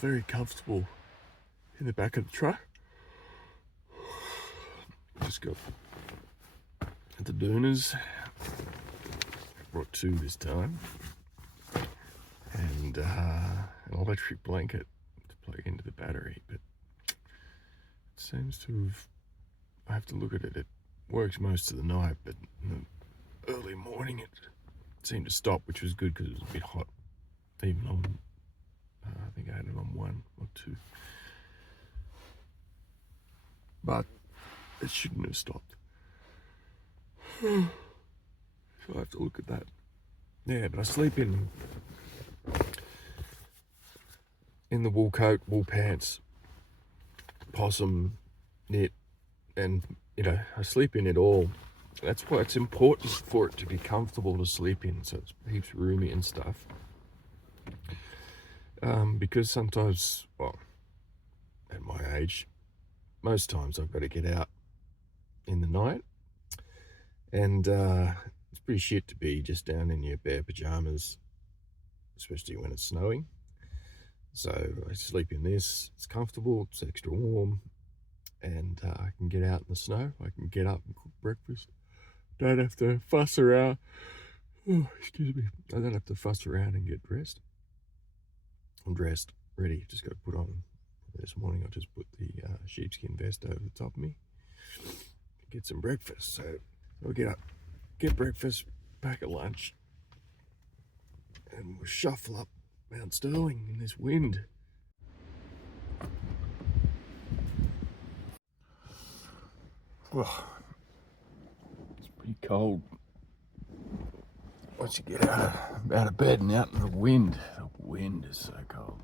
very comfortable in the back of the truck. Just got the Doonas, brought 2 this time, and an electric blanket to plug into the battery, but it seems to have, I have to look at it, it works most of the night, but in the early morning it seemed to stop, which was good because it was a bit hot, even on, I think I had it on 1 or 2. But it shouldn't have stopped. So I have to look at that. Yeah, but I sleep in the wool coat, wool pants, possum, knit, and I sleep in it all. That's why it's important for it to be comfortable to sleep in, so it's heaps roomy and stuff. Because sometimes, well, at my age, most times I've got to get out in the night, and it's pretty shit to be just down in your bare pajamas, especially when it's snowing. So I sleep in this, it's comfortable, it's extra warm, and I can get out in the snow, I can get up and cook breakfast, don't have to fuss around, I don't have to fuss around and get dressed. I'm dressed, ready, just got to put on, this morning I just put the sheepskin vest over the top of me, get some breakfast. So I'll get up, get breakfast, pack a lunch, and we'll shuffle up Mount Stirling in this wind. Oh, it's pretty cold once you get out of bed and out in the wind. The wind is so cold.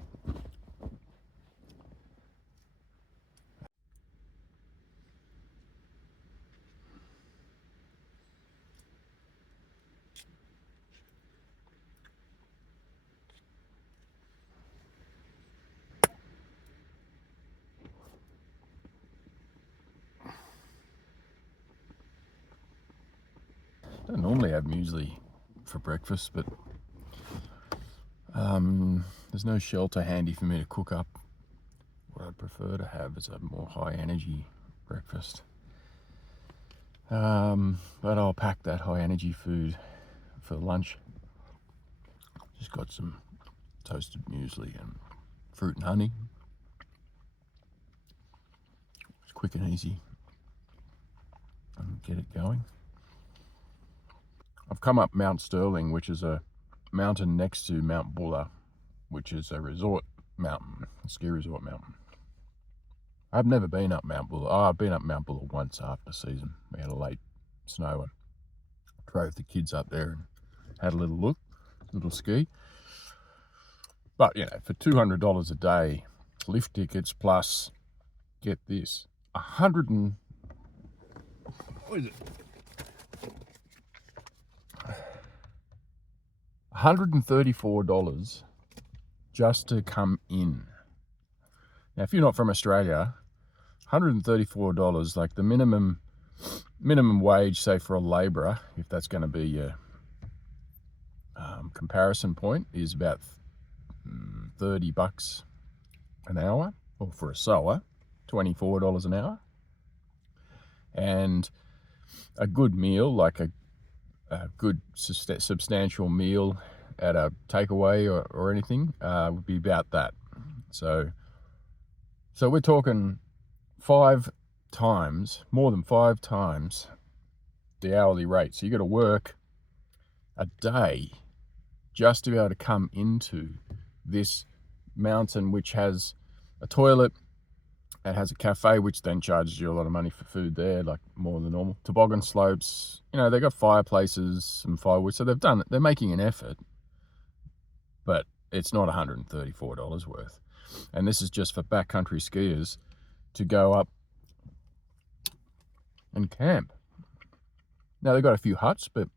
I don't normally have muesli for breakfast, but there's no shelter handy for me to cook up. What I'd prefer to have is a more high energy breakfast. But I'll pack that high energy food for lunch. Just got some toasted muesli and fruit and honey. It's quick and easy. And get it going. I've come up Mount Stirling, which is a mountain next to Mount Buller, which is a resort mountain, a ski resort mountain. I've never been up Mount Buller. Oh, I've been up Mount Buller once after season. We had a late snow and drove the kids up there and had a little look, little ski. But, for $200 a day, lift tickets plus, get this, $134 just to come in. Now, if you're not from Australia, $134, like the minimum wage, say for a labourer, if that's going to be your comparison point, is about $30 an hour, or for a sewer, $24 an hour. And a good meal, like a good substantial meal at a takeaway or anything, would be about that. So we're talking 5 times, more than 5 times the hourly rate. So you got to work a day just to be able to come into this mountain, which has a toilet and has a cafe, which then charges you a lot of money for food there, like more than normal. Toboggan slopes, they've got fireplaces, some firewood, so they're making an effort, but it's not $134 worth. And this is just for backcountry skiers to go up and camp. Now, they've got a few huts, but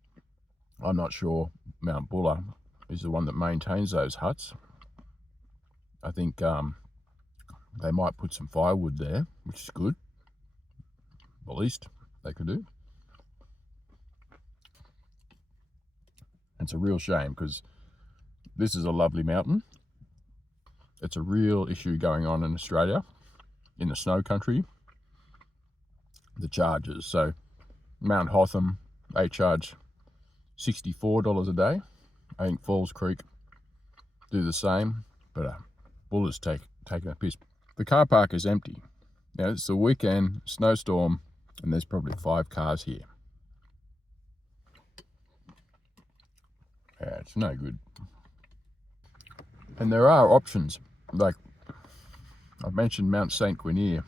I'm not sure Mount Buller is the one that maintains those huts. I think they might put some firewood there, which is good. The least they could do. It's a real shame because this is a lovely mountain. It's a real issue going on in Australia, in the snow country, the charges. So Mount Hotham, they charge $64 a day. I think Falls Creek do the same, but Buller's taking a piss. The car park is empty. Now, it's the weekend, snowstorm, and there's probably 5 cars here. Yeah, it's no good. And there are options, like I've mentioned Mount St. Guinier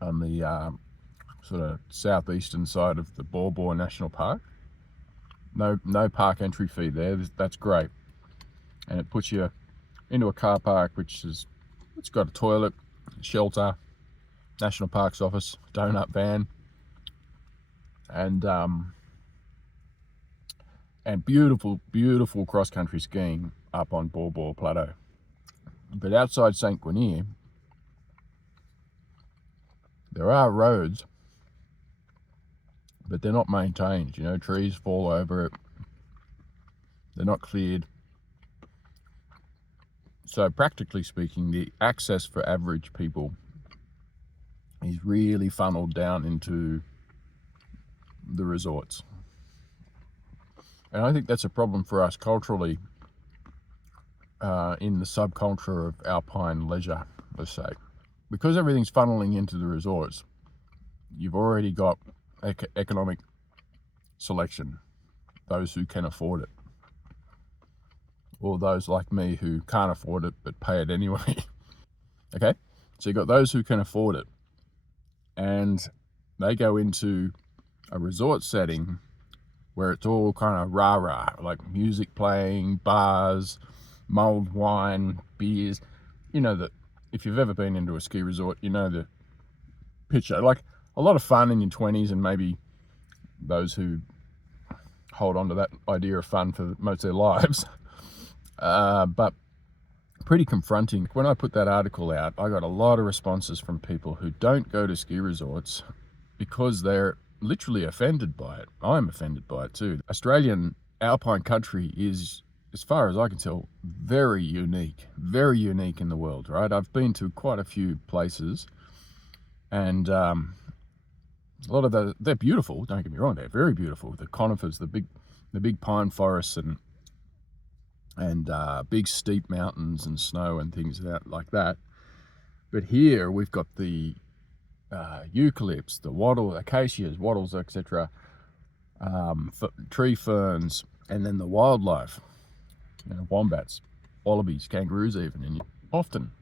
on the sort of southeastern side of the Baw Baw National Park. No park entry fee there. That's great, and it puts you into a car park it's got a toilet, shelter, National Parks Office, donut van, and beautiful cross country skiing up on Baw Baw Plateau. But outside St. Guinier, there are roads, but they're not maintained. You know, trees fall over it. They're not cleared. So practically speaking, the access for average people is really funneled down into the resorts. And I think that's a problem for us culturally in the subculture of alpine leisure, let's say. Because everything's funneling into the resorts, you've already got economic selection, those who can afford it, or those like me who can't afford it but pay it anyway. Okay, so you've got those who can afford it, and they go into a resort setting where it's all kind of rah-rah, like music playing, bars, mulled wine, beers. You know that if you've ever been into a ski resort, you know the picture. Like a lot of fun in your 20s, and maybe those who hold on to that idea of fun for most of their lives. But pretty confronting. When I put that article out, I got a lot of responses from people who don't go to ski resorts because they're literally offended by it. I'm offended by it too. Australian alpine country is, as far as I can tell, very unique in the world, right? I've been to quite a few places, and a lot of those, they're beautiful, don't get me wrong, they're very beautiful. The conifers, the big pine forests, and big steep mountains and snow and things like that. But here we've got the eucalypts, the wattle, acacias, wattles, etc., tree ferns, and then the wildlife, you know, wombats, wallabies, kangaroos even, and you often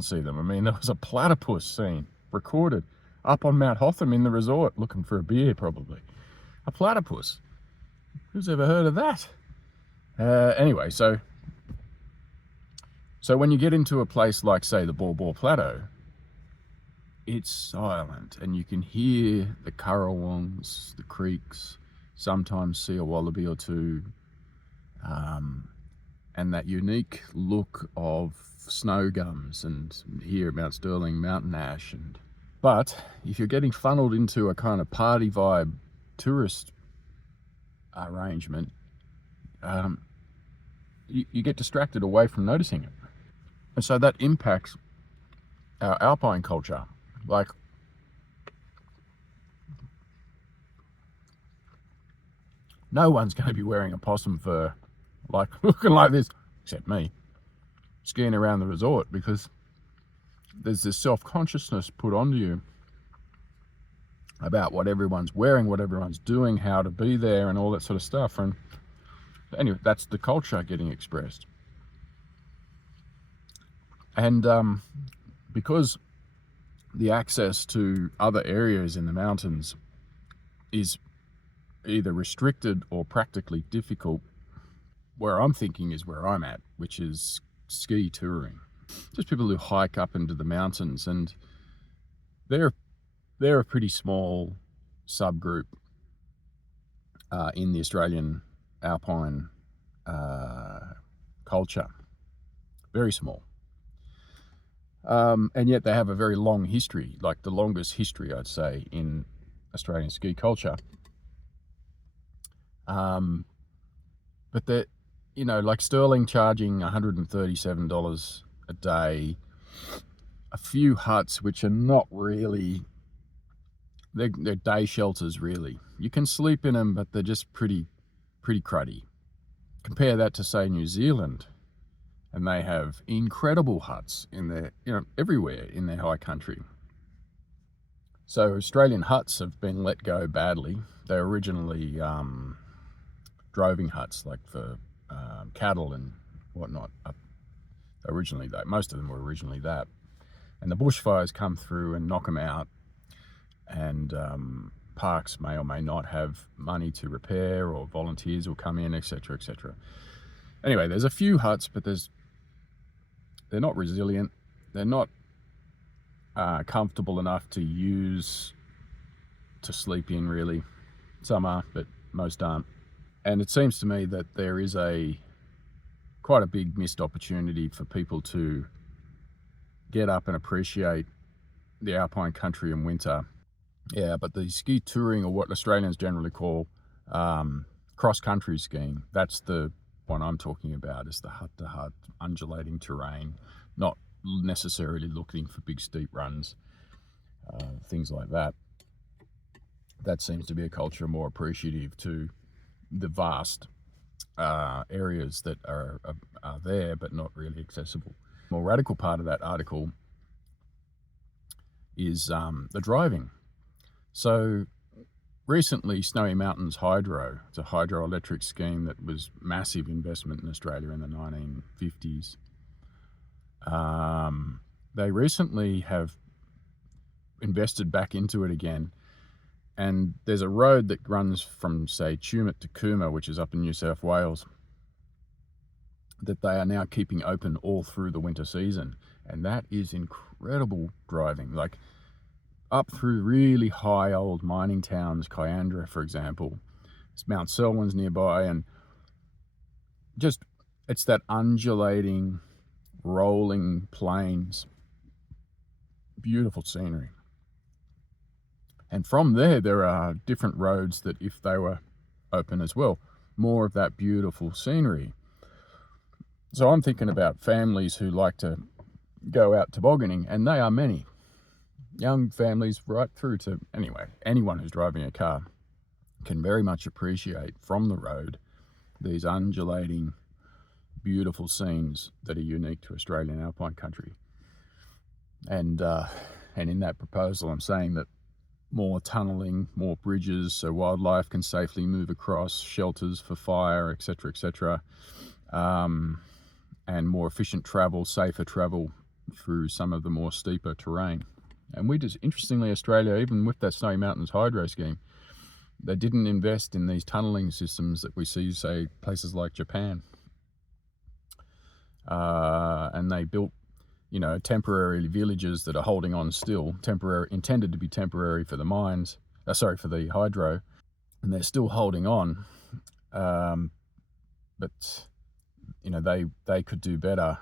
see them. I mean, there was a platypus scene recorded up on Mount Hotham in the resort, looking for a beer probably. A platypus. Who's ever heard of that? Anyway, so when you get into a place like, say, the Baw Baw Plateau, it's silent, and you can hear the currawongs, the creeks, sometimes see a wallaby or two, and that unique look of snow gums, and here at Mount Stirling, mountain ash. But if you're getting funneled into a kind of party vibe tourist arrangement, you get distracted away from noticing it. And so that impacts our alpine culture. Like, no one's going to be wearing a possum fur, like looking like this, except me, skiing around the resort, because there's this self-consciousness put onto you about what everyone's wearing, what everyone's doing, how to be there, and all that sort of stuff. And anyway, that's the culture getting expressed. And because the access to other areas in the mountains is either restricted or practically difficult, where I'm thinking is where I'm at, which is ski touring. Just people who hike up into the mountains, and they're a pretty small subgroup in the Australian alpine culture. Very small. And yet they have a very long history, like the longest history, I'd say, in Australian ski culture. But you know, like Stirling charging $137 a day, a few huts which are not really, they're day shelters really. You can sleep in them, but they're just pretty cruddy. Compare that to, say, New Zealand, and they have incredible huts in their, you know, everywhere in their high country. So Australian huts have been let go badly. They're originally droving huts, like for cattle and whatnot. Originally, most of them were originally that. And the bushfires come through and knock them out, and parks may or may not have money to repair, or volunteers will come in, etc., etc. Anyway, there's a few huts, but they're not resilient. They're not comfortable enough to use to sleep in, really. Some are, but most aren't. And it seems to me that there is quite a big missed opportunity for people to get up and appreciate the alpine country in winter. Yeah, but the ski touring, or what Australians generally call cross-country skiing, that's the one I'm talking about, is the hut-to-hut undulating terrain, not necessarily looking for big steep runs, things like that. That seems to be a culture more appreciative to the vast areas that are there but not really accessible. The more radical part of that article is the driving. So recently, Snowy Mountains Hydro, it's a hydroelectric scheme that was massive investment in Australia in the 1950s. They recently have invested back into it again, and there's a road that runs from, say, Tumut to Cooma, which is up in New South Wales, that they are now keeping open all through the winter season, and that is incredible driving. Like, up through really high old mining towns, Kyandra, for example. It's Mount Stirling's nearby, and just, it's that undulating, rolling plains, beautiful scenery. And from there are different roads that, if they were open as well, more of that beautiful scenery. So I'm thinking about families who like to go out tobogganing, and they are many. Young families right through to, anyway, anyone who's driving a car can very much appreciate from the road these undulating, beautiful scenes that are unique to Australian alpine country. And in that proposal, I'm saying that more tunnelling, more bridges so wildlife can safely move across, shelters for fire, etc., etc., and more efficient travel, safer travel through some of the more steeper terrain. And we just, interestingly, Australia, even with that Snowy Mountains hydro scheme, they didn't invest in these tunnelling systems that we see, say, places like Japan. And they built, you know, temporary villages that are holding on still, intended to be temporary for the mines, for the hydro, and they're still holding on. But, you know, they could do better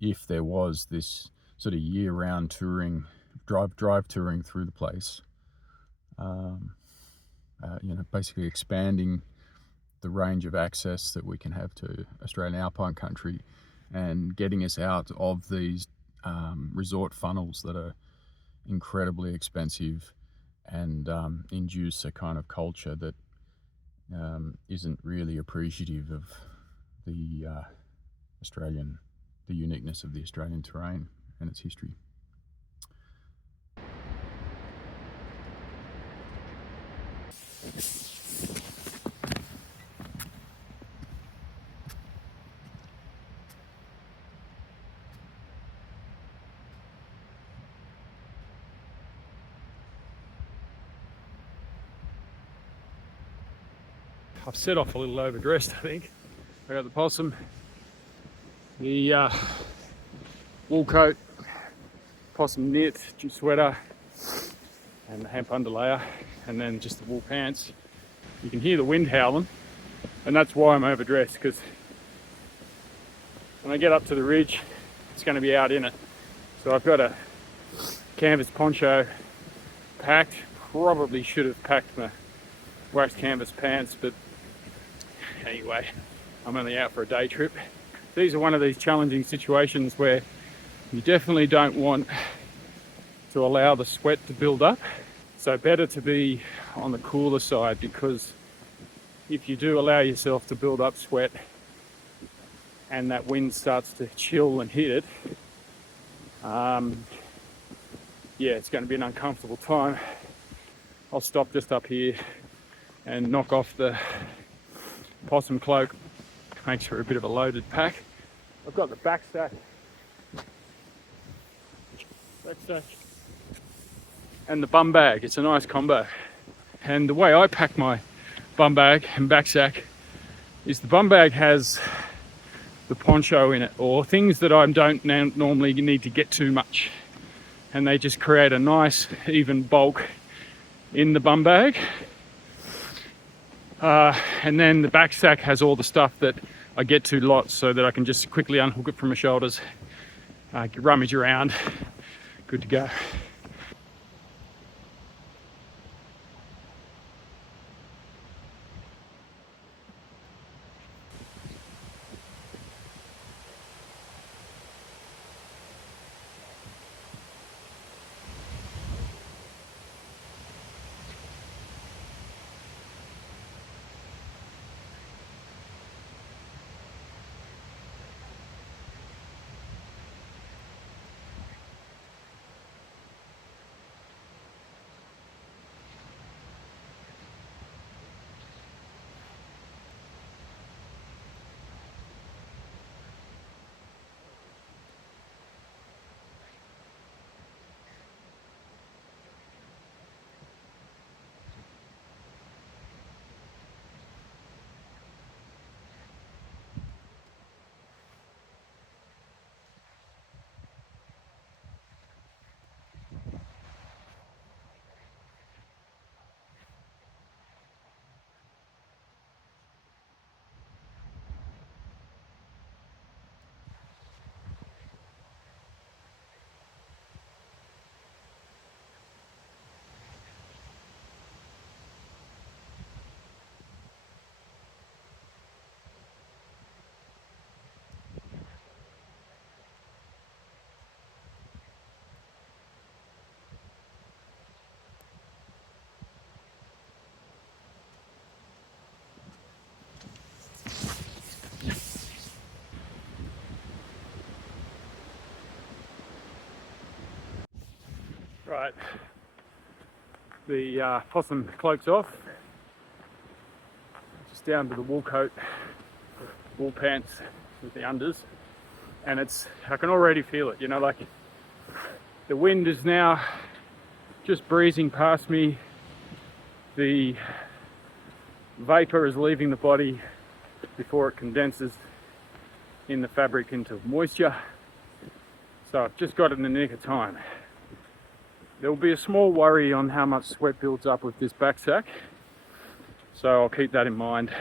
if there was this sort of year-round touring, drive touring through the place. You know, basically expanding the range of access that we can have to Australian alpine country, and getting us out of these resort funnels that are incredibly expensive and induce a kind of culture that isn't really appreciative of the uniqueness of the Australian terrain and its history. I've set off a little overdressed, I think. I got the possum, the wool coat, possum knit, sweater, and the hemp underlayer, and then just the wool pants. You can hear the wind howling, and that's why I'm overdressed, because when I get up to the ridge, it's going to be out in it. So I've got a canvas poncho packed. Probably should have packed my waxed canvas pants, but anyway, I'm only out for a day trip. These are one of these challenging situations where you definitely don't want to allow the sweat to build up. So better to be on the cooler side, because if you do allow yourself to build up sweat and that wind starts to chill and hit it, yeah, it's going to be an uncomfortable time. I'll stop just up here and knock off the possum cloak. Makes for a bit of a loaded pack. I've got the backsack, and the bum bag. It's a nice combo. And the way I pack my bum bag and backsack is the bum bag has the poncho in it, or things that I don't normally need to get too much, and they just create a nice even bulk in the bum bag. And then the backsack has all the stuff that I get to lots, so that I can just quickly unhook it from my shoulders, rummage around, good to go. Right, the possum cloak's off, just down to the wool coat, wool pants with the unders, and I can already feel it, like the wind is now just breezing past me, the vapor is leaving the body before it condenses in the fabric into moisture, so I've just got it in the nick of time. There will be a small worry on how much sweat builds up with this backsack, so I'll keep that in mind.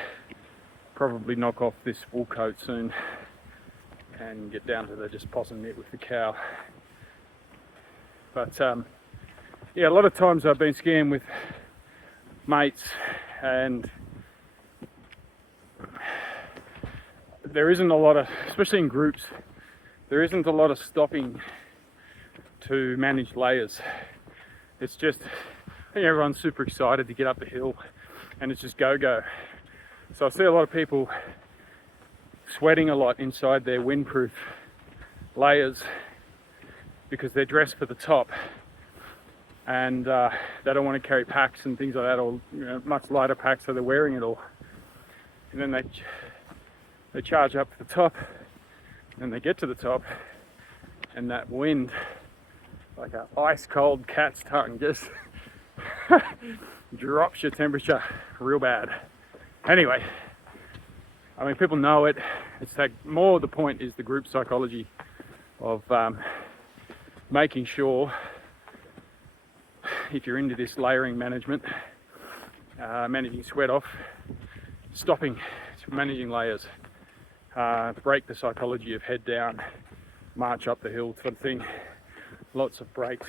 Probably knock off this wool coat soon and get down to the just possum knit with the cow. But yeah, a lot of times I've been skiing with mates, and there isn't a lot of, especially in groups, there isn't a lot of stopping to manage layers. It's just, I think everyone's super excited to get up the hill, and it's just go. So I see a lot of people sweating a lot inside their windproof layers because they're dressed for the top, and they don't want to carry packs and things like that, or much lighter packs, so they're wearing it all. And then they charge up to the top, and they get to the top, and that wind, like an ice cold cat's tongue, just drops your temperature real bad. Anyway, I mean, people know it. It's like more the point is the group psychology of making sure, if you're into this layering management, managing sweat off, stopping, managing layers, break the psychology of head down, march up the hill sort of thing. Lots of breaks,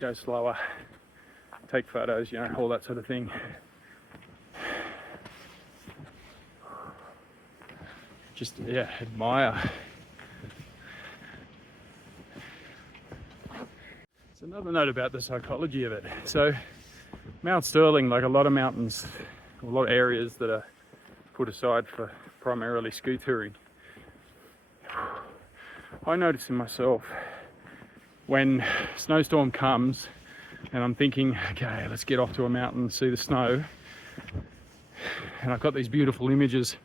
go slower, take photos, all that sort of thing. just, yeah, admire. So another note about the psychology of it. So Mount Stirling, like a lot of mountains, a lot of areas that are put aside for primarily ski touring, I notice in myself when a snowstorm comes and I'm thinking, okay, let's get off to a mountain and see the snow, and I've got these beautiful images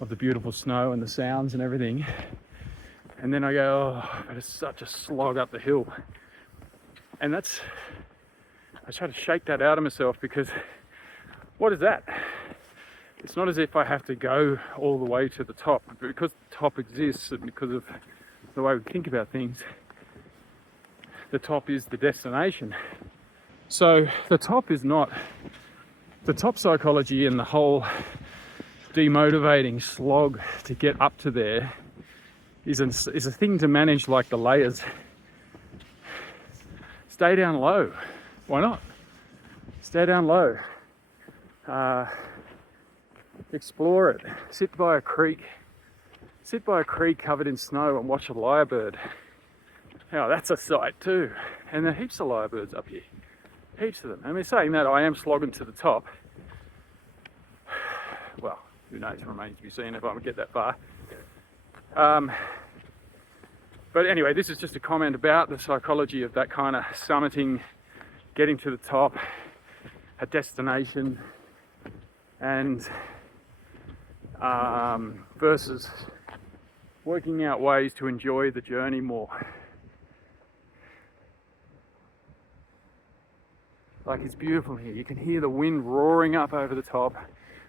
of the beautiful snow and the sounds and everything, and then I go, oh, but it's such a slog up the hill. And I try to shake that out of myself, because what is that? It's not as if I have to go all the way to the top, but because the top exists and because of the way we think about things, the top is the destination. So the top is not, the top psychology and the whole demotivating slog to get up to there is a thing to manage, like the layers. Stay down low. Why not? Stay down low. Explore it. Sit by a creek covered in snow and watch a lyrebird. Now that's a sight too. And there are heaps of lyrebirds up here. Heaps of them. I mean, saying that, I am slogging to the top. Well, who knows, remains to be seen if I get that far. But anyway, this is just a comment about the psychology of that kind of summiting, getting to the top, a destination, and versus working out ways to enjoy the journey more. Like, it's beautiful here. You can hear the wind roaring up over the top.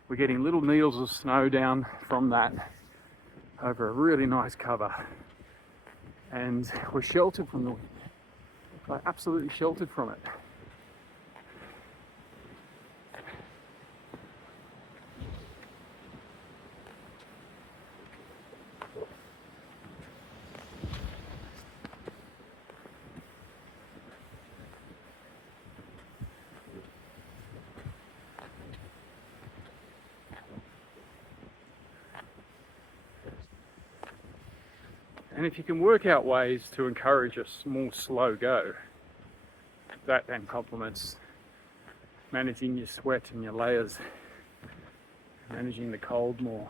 We're getting little needles of snow down from that over a really nice cover. And we're sheltered from the wind. Like, absolutely sheltered from it. And if you can work out ways to encourage a small, slow go, that then complements managing your sweat and your layers, managing the cold more,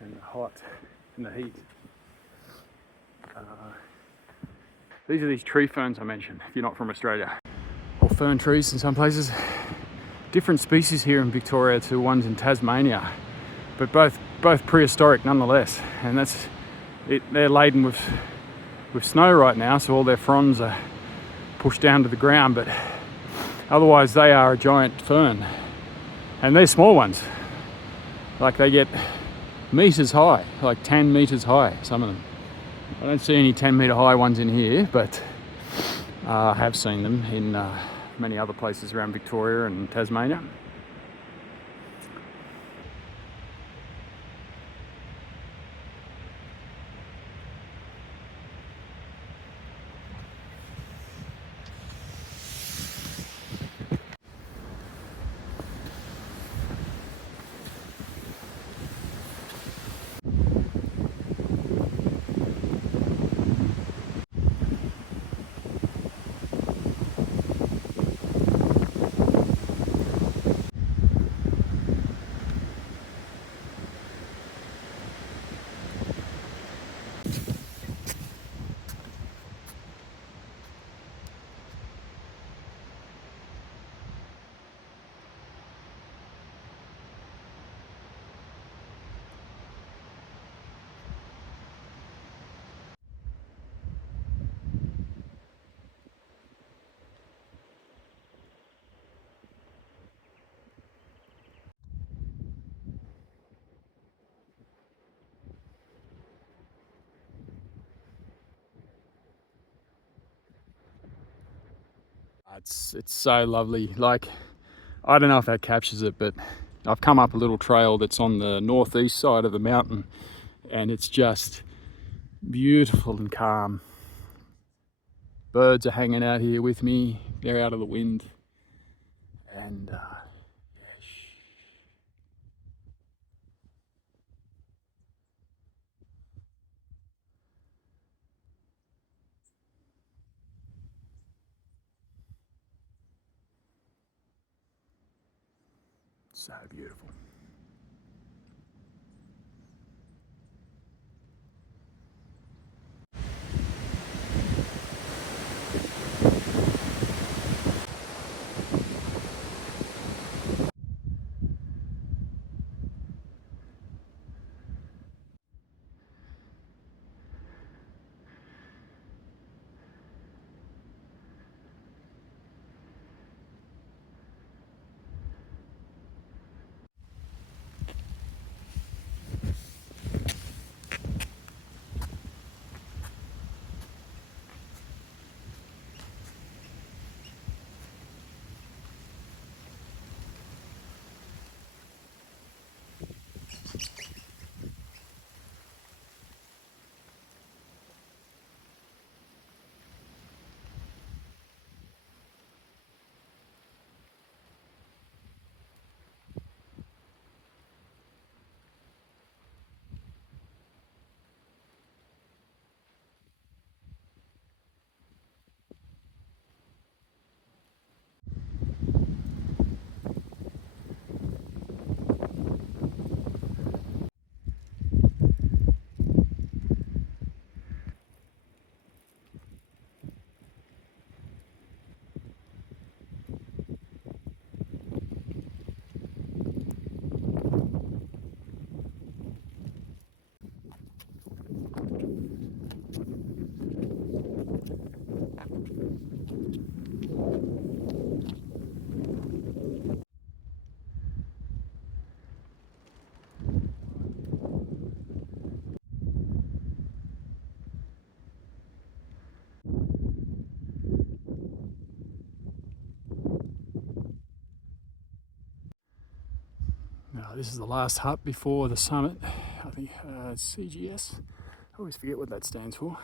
and the hot and the heat. These are these tree ferns I mentioned, if you're not from Australia. Or fern trees in some places. Different species here in Victoria to ones in Tasmania, but both prehistoric nonetheless. And that's it. They're laden with snow right now, so all their fronds are pushed down to the ground, but otherwise they are a giant fern. And they're small ones. Like, they get meters high, like 10 meters high, some of them. I don't see any 10-meter high ones in here, but I have seen them in many other places around Victoria and Tasmania. It's so lovely. Like, I don't know if that captures it, but I've come up a little trail that's on the northeast side of the mountain, and it's just beautiful and calm. Birds are hanging out here with me. They're out of the wind, and So beautiful. Now, this is the last hut before the summit. I think it's CGS. I always forget what that stands for.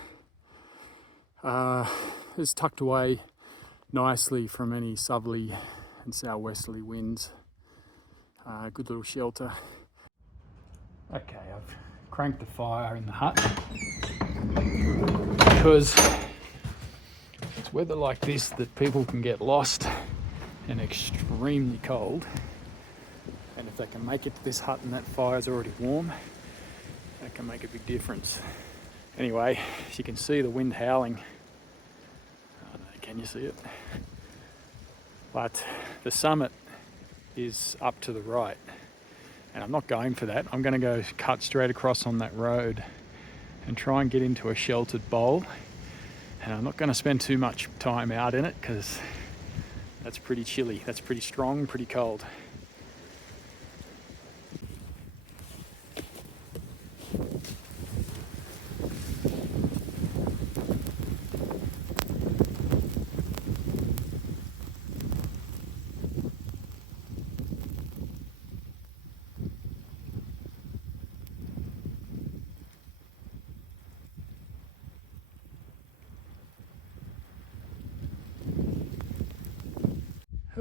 It's tucked away nicely from any southerly and southwesterly winds. Good little shelter. Okay, I've cranked the fire in the hut because it's weather like this that people can get lost and extremely cold. And if they can make it to this hut and that fire's already warm, that can make a big difference. Anyway, as you can see the wind howling. I don't know, can you see it? But the summit is up to the right. And I'm not going for that. I'm going to go cut straight across on that road and try and get into a sheltered bowl. And I'm not going to spend too much time out in it because that's pretty chilly. That's pretty strong, pretty cold.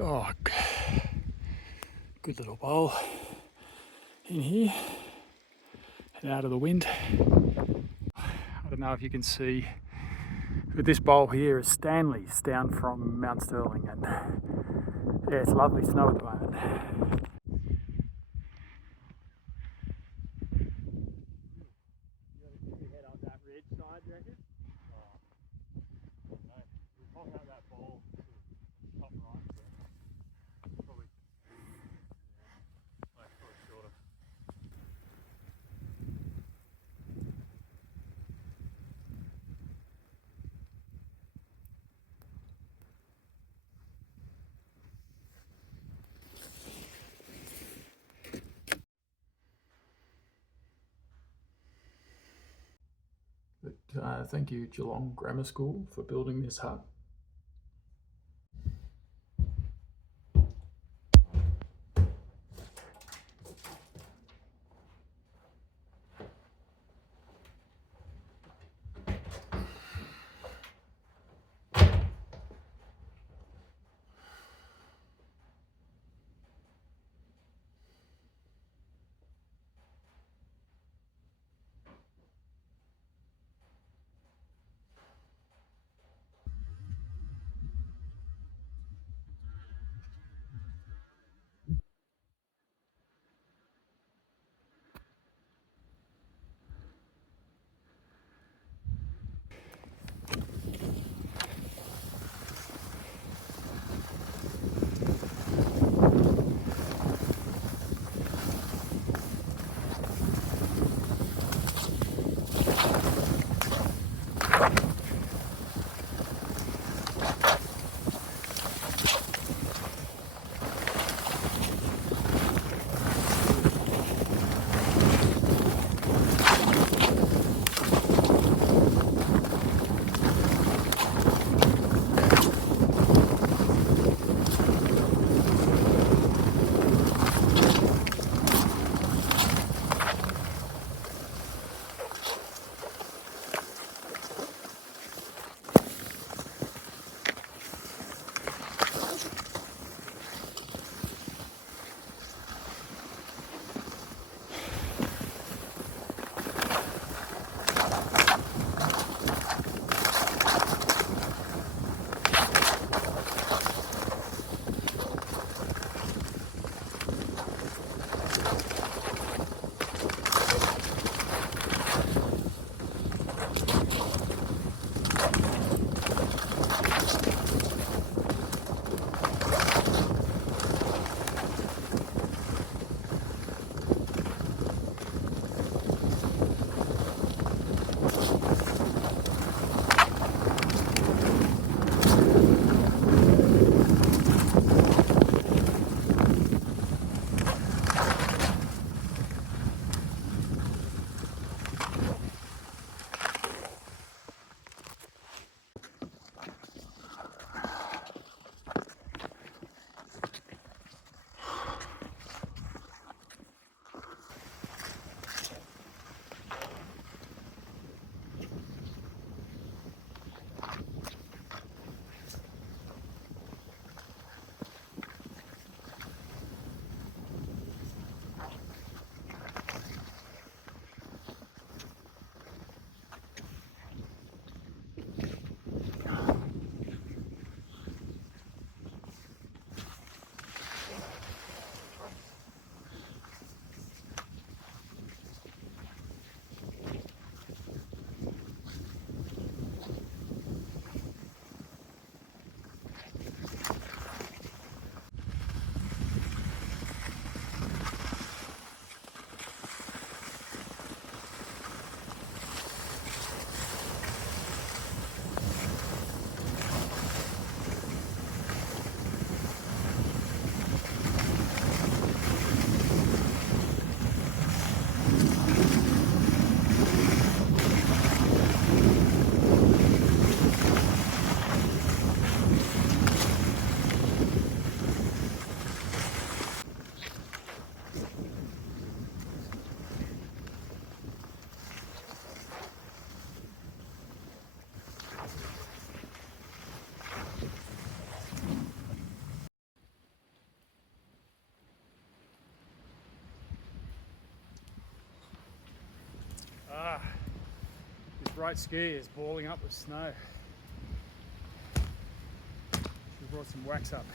Oh, good little bowl in here and out of the wind. I don't know if you can see, but this bowl here is Stanley's down from Mount Stirling, and yeah, it's lovely snow at the moment. But thank you, Geelong Grammar School, for building this hut. This right ski is balling up with snow. We brought some wax up.